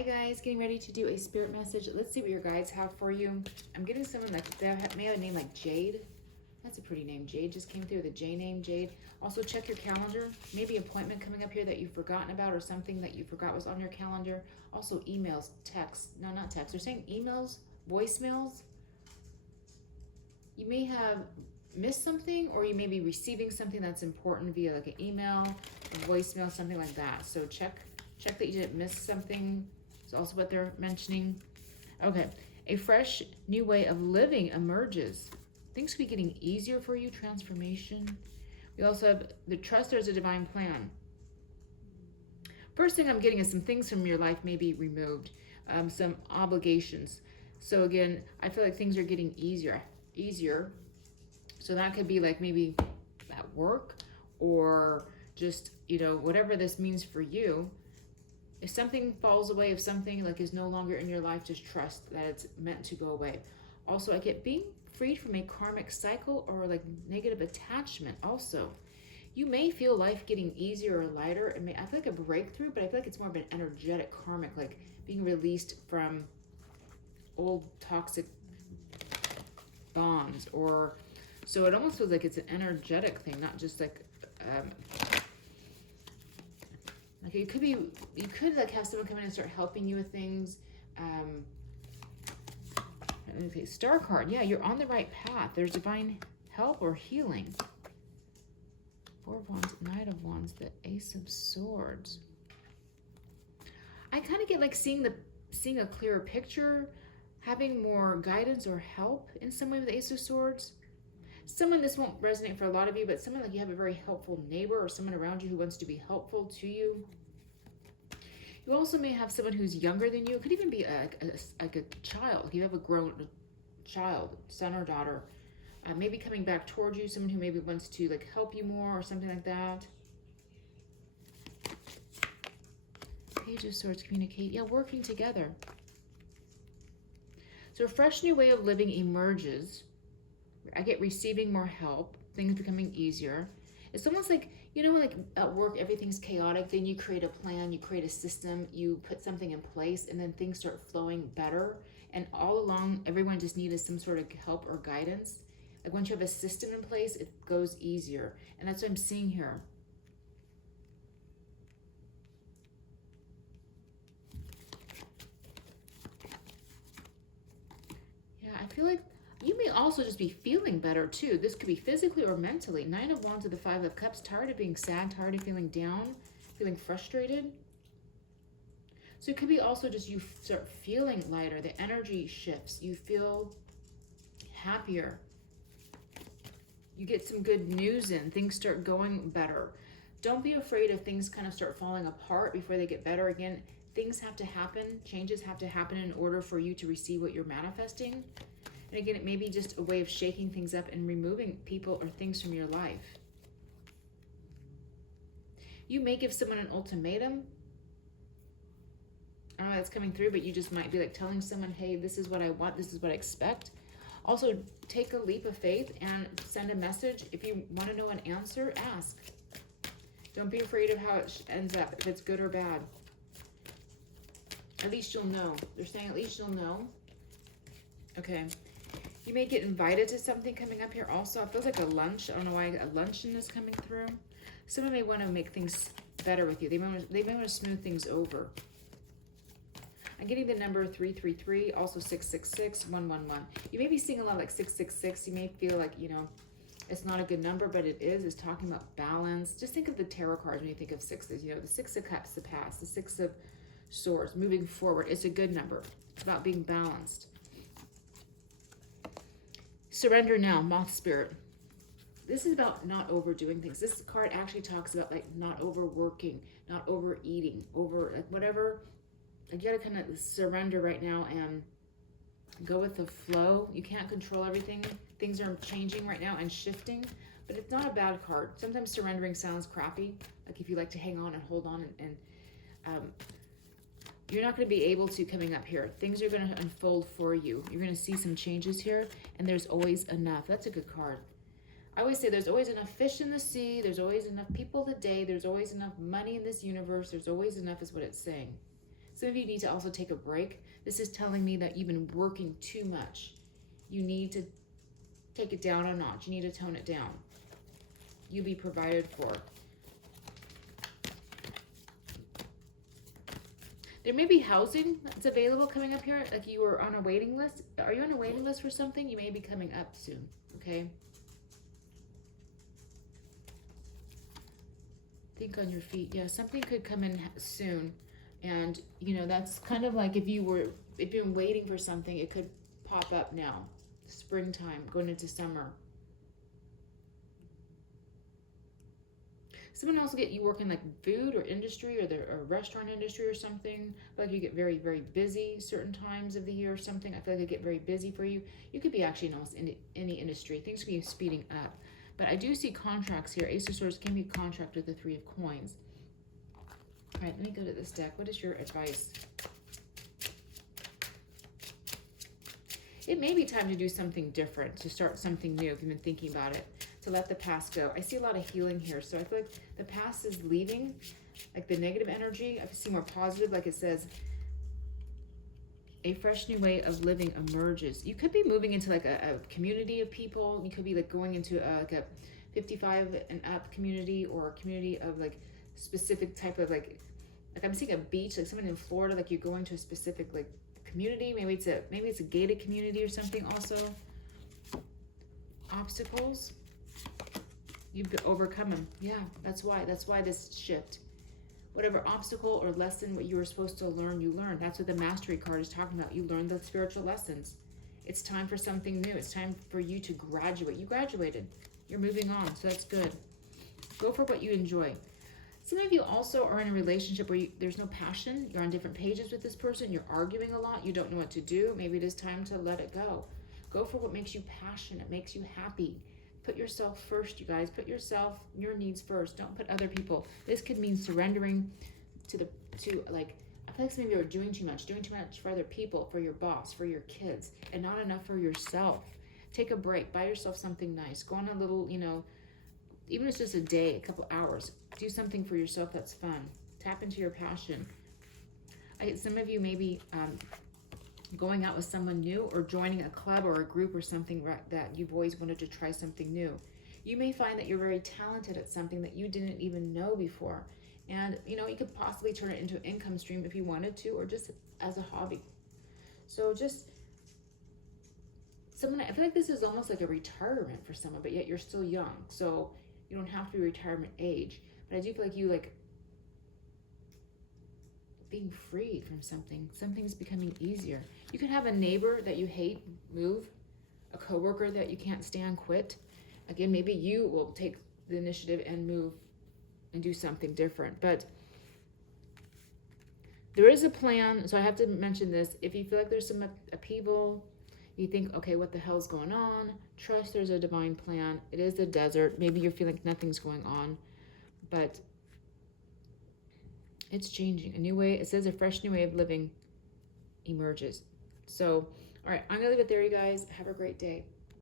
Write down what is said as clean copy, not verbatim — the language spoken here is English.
Hi guys, getting ready to do a spirit message. Let's see what your guides have for you. I'm getting someone like that may have a name like Jade. That's a pretty name. Jade just came through, the J name, Jade. Also check your calendar. Maybe an appointment coming up here that you've forgotten about or something that you forgot was on your calendar. Also emails, texts. No, not texts. They're saying emails, voicemails. You may have missed something, or you may be receiving something that's important via like an email, a voicemail, something like that. So check that you didn't miss something. It's also what they're mentioning. Okay, a fresh new way of living emerges. Things could be getting easier for you, transformation. We also have the trust there's a divine plan. First thing I'm getting is some things from your life may be removed, some obligations. So again, I feel like things are getting easier. So that could be like maybe at work or just, whatever this means for you. If something falls away, if something like is no longer in your life, just trust that it's meant to go away. Also, I get being freed from a karmic cycle or like negative attachment. Also, you may feel life getting easier or lighter. I feel like a breakthrough, but I feel like it's more of an energetic karmic, like being released from old toxic bonds, or so it almost feels like it's an energetic thing, not just like it could be, you could like have someone come in and start helping you with things. Okay, Star card. Yeah, you're on the right path. There's divine help or healing. Four of Wands, Knight of Wands, the Ace of Swords. I kind of get like seeing a clearer picture, having more guidance or help in some way with the Ace of Swords. Someone, this won't resonate for a lot of you, but someone like you have a very helpful neighbor or someone around you who wants to be helpful to you. You also may have someone who's younger than you. It could even be like a child. You have a grown child, son or daughter, maybe coming back towards you, someone who maybe wants to like help you more or something like that. Page of Swords, communicate. Yeah, working together. So a fresh new way of living emerges. I get receiving more help, things becoming easier. It's almost like, like at work, everything's chaotic. Then you create a plan, you create a system, you put something in place, and then things start flowing better. And all along, everyone just needed some sort of help or guidance. Like once you have a system in place, it goes easier. And that's what I'm seeing here. Yeah, I feel like you may also just be feeling better too. This could be physically or mentally. Nine of Wands to the Five of Cups. Tired of being sad, tired of feeling down, feeling frustrated. So it could be also just you start feeling lighter. The energy shifts. You feel happier. You get some good news in. Things start going better. Don't be afraid if things kind of start falling apart before they get better again. Things have to happen. Changes have to happen in order for you to receive what you're manifesting. And again, it may be just a way of shaking things up and removing people or things from your life. You may give someone an ultimatum. I don't know that's coming through, but you just might be like telling someone, hey, this is what I want, this is what I expect. Also, take a leap of faith and send a message. If you want to know an answer, ask. Don't be afraid of how it ends up, if it's good or bad. At least you'll know. They're saying at least you'll know. Okay. You may get invited to something coming up here also. It feels like a lunch. I don't know why a luncheon is coming through. Someone may want to make things better with you. They may want to smooth things over. I'm getting the number 333, also 666, 111. You may be seeing a lot like 666. You may feel like, it's not a good number, but it is. It's talking about balance. Just think of the tarot cards when you think of sixes. The Six of Cups, the past. The Six of Swords, moving forward. It's a good number. It's about being balanced. Surrender now, Moth Spirit. This is about not overdoing things. This card actually talks about like not overworking, not overeating, like whatever. Like you gotta kind of surrender right now and go with the flow. You can't control everything. Things are changing right now and shifting, but it's not a bad card. Sometimes surrendering sounds crappy. Like if you like to hang on and hold on and you're not going to be able to coming up here. Things are going to unfold for you. You're going to see some changes here, and there's always enough. That's a good card. I always say there's always enough fish in the sea. There's always enough people today. There's always enough money in this universe. There's always enough is what it's saying. Some of you need to also take a break. This is telling me that you've been working too much. You need to take it down a notch. You need to tone it down. You'll be provided for. There may be housing that's available coming up here, like you were on a waiting list. Are you on a waiting list for something? You may be coming up soon, okay? Think on your feet. Yeah, something could come in soon. And, you know, that's kind of like if you've been waiting for something, it could pop up now. Springtime, going into summer. Someone else will get you working like food or industry or restaurant industry or something. I feel like you get very, very busy certain times of the year or something. I feel like it get very busy for you. You could be actually in almost any industry. Things could be speeding up. But I do see contracts here. Ace of Swords can be contract with the Three of Coins. All right, let me go to this deck. What is your advice? It may be time to do something different, to start something new if you've been thinking about it, to let the past go. I see a lot of healing here. So I feel like the past is leaving, like the negative energy. I see more positive, like it says, a fresh new way of living emerges. You could be moving into like a community of people. You could be like going into like a 55 and up community, or a community of like specific type of like I'm seeing a beach, like someone in Florida, like you're going to a specific like community. Maybe it's a gated community or something. Also, obstacles, you've overcome them. Yeah, that's why this shift. Whatever obstacle or lesson, what you were supposed to learn, you learned. That's what the Mastery card is talking about. You learned the spiritual lessons. It's time for something new. It's time for you to graduate. You graduated. You're moving on, so that's good. Go for what you enjoy. Some of you also are in a relationship where there's no passion. You're on different pages with this person. You're arguing a lot. You don't know what to do. Maybe it is time to let it go. Go for what makes you passionate, makes you happy. Put yourself first, you guys. Put yourself, your needs first. Don't put other people. This could mean surrendering to like, I feel like some of you are doing too much for other people, for your boss, for your kids, and not enough for yourself. Take a break. Buy yourself something nice. Go on a little, even if it's just a day, a couple hours, do something for yourself that's fun. Tap into your passion. Some of you may be going out with someone new, or joining a club or a group or something that you've always wanted to try something new. You may find that you're very talented at something that you didn't even know before. And, you could possibly turn it into an income stream if you wanted to, or just as a hobby. So I feel like this is almost like a retirement for someone, but yet you're still young. So you don't have to be retirement age. But I do feel like you being freed from something. Something's becoming easier. You could have a neighbor that you hate move, a coworker that you can't stand quit. Again, maybe you will take the initiative and move and do something different. But there is a plan. So I have to mention this. If you feel like there's some upheaval, you think, okay, what the hell's going on? Trust there's a divine plan. It is the desert. Maybe you're feeling like nothing's going on, but it's changing. A new way, it says a fresh new way of living emerges. So, all right, I'm going to leave it there, you guys. Have a great day.